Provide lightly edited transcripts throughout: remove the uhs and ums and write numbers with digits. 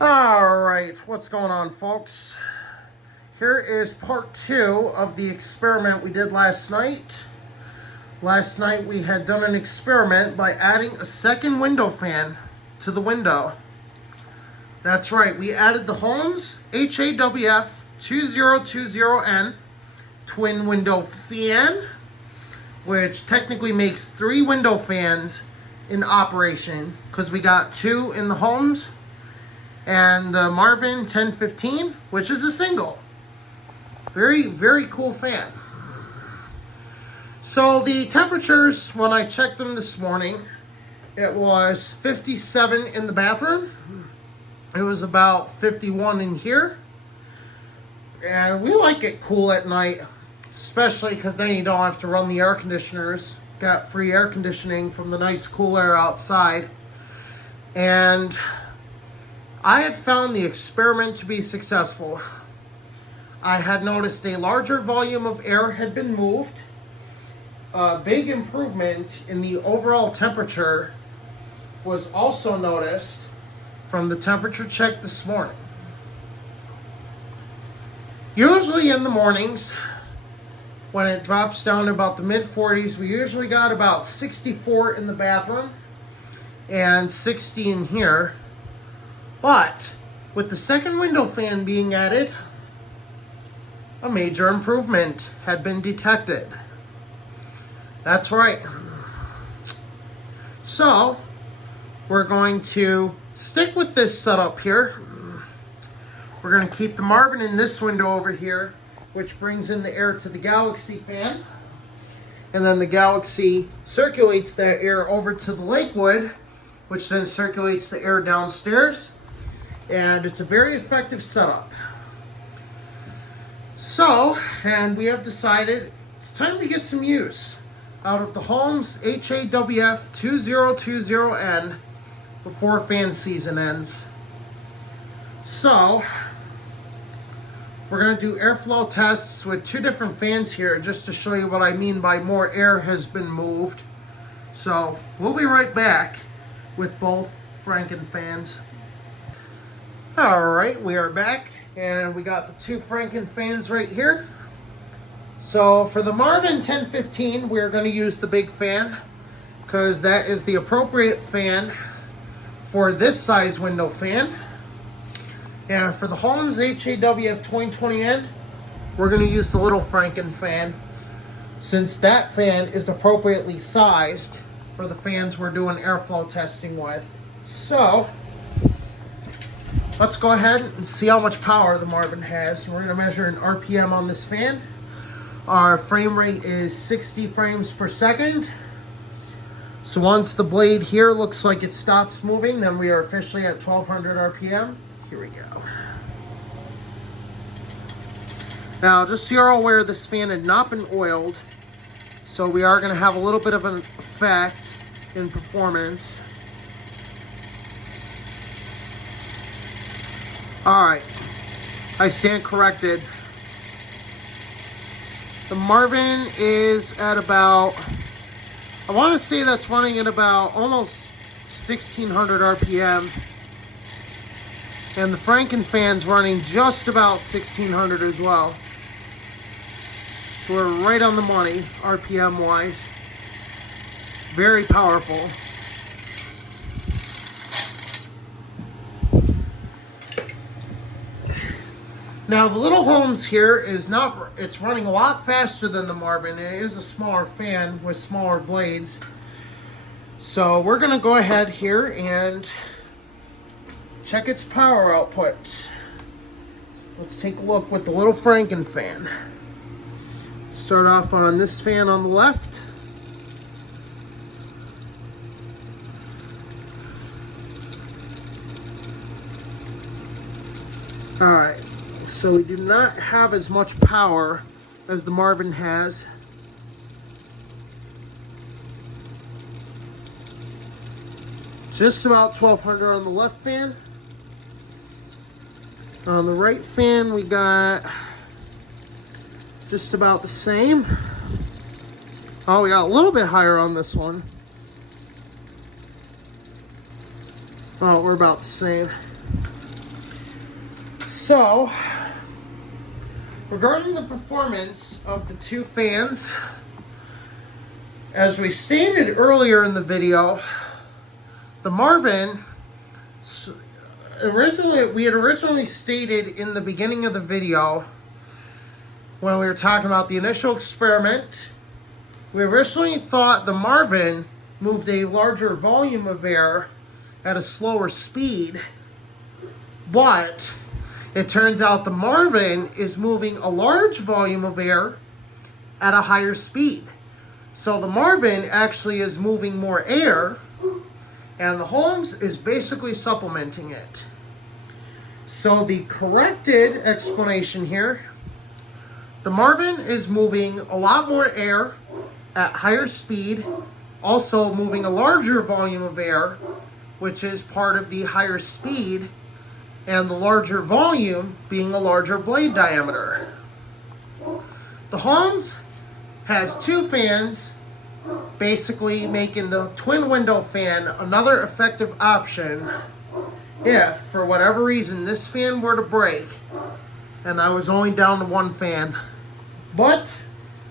Alright, what's going on, folks? Here is part 2 of the experiment we did last night. Last night we had done an experiment by adding a second window fan to the window. That's right, we added the Holmes HAWF 2020N twin window fan, which technically makes 3 window fans in operation because we got 2 in the Holmes and the Marvin 1015, which is a single. Very, very cool fan. So the temperatures, when I checked them this morning, it was 57 in the bathroom. It was about 51 in here. And we like it cool at night, especially because then you don't have to run the air conditioners. Got free air conditioning from the nice cool air outside. And I had found the experiment to be successful. I had noticed a larger volume of air had been moved. A big improvement in the overall temperature was also noticed from the temperature check this morning. Usually in the mornings, when it drops down to about the mid-40s, we usually got about 64 in the bathroom and 60 in here. But with the second window fan being added, a major improvement had been detected. That's right. So we're going to stick with this setup here. We're going to keep the Marvin in this window over here, which brings in the air to the Galaxy fan. And then the Galaxy circulates that air over to the Lakewood, which then circulates the air downstairs. And it's a very effective setup. So, and we have decided it's time to get some use out of the Holmes HAWF 2020N before fan season ends. So, we're going to do airflow tests with 2 different fans here just to show you what I mean by more air has been moved. So, we'll be right back with both Franken fans. Alright, we are back and we got the 2 Franken fans right here. So for the Marvin 1015, we're going to use the big fan because that is the appropriate fan for this size window fan. And for the Holmes HAWF 2020N, we're going to use the little Franken fan since that fan is appropriately sized for the fans we're doing airflow testing with. So let's go ahead and see how much power the Marvin has. We're going to measure an RPM on this fan. Our frame rate is 60 frames per second. So once the blade here looks like it stops moving, then we are officially at 1200 RPM. Here we go. Now, just so you're aware, this fan had not been oiled, so we are going to have a little bit of an effect in performance. Alright, I stand corrected. The Marvin is at about, I want to say that's running at about almost 1600 RPM. And the Franken fan's running just about 1600 as well. So we're right on the money, RPM wise. Very powerful. Now the little Holmes here is not, it's running a lot faster than the Marvin. It is a smaller fan with smaller blades. So we're going to go ahead here and check its power output. Let's take a look with the little Franken fan. Start off on this fan on the left. Alright, so we do not have as much power as the Marvin has. Just about 1200 on the left fan. On the right fan, we got just about the same. Oh, we got a little bit higher on this one. Oh, we're about the same. So, regarding the performance of the two fans, as we stated earlier in the video, the Marvin, we had originally stated in the beginning of the video, when we were talking about the initial experiment, we originally thought the Marvin moved a larger volume of air at a slower speed, but it turns out the Marvin is moving a large volume of air at a higher speed. So the Marvin actually is moving more air, and the Holmes is basically supplementing it. So the corrected explanation here, the Marvin is moving a lot more air at higher speed, also moving a larger volume of air, which is part of the higher speed, and the larger volume being a larger blade diameter. The Holmes has two fans, basically making the twin window fan another effective option if, for whatever reason, this fan were to break and I was only down to one fan. But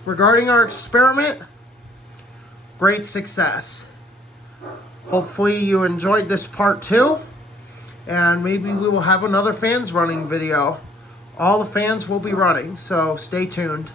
regarding our experiment, great success. Hopefully you enjoyed this part 2, and maybe we will have another fans running video. All the fans will be running, so stay tuned.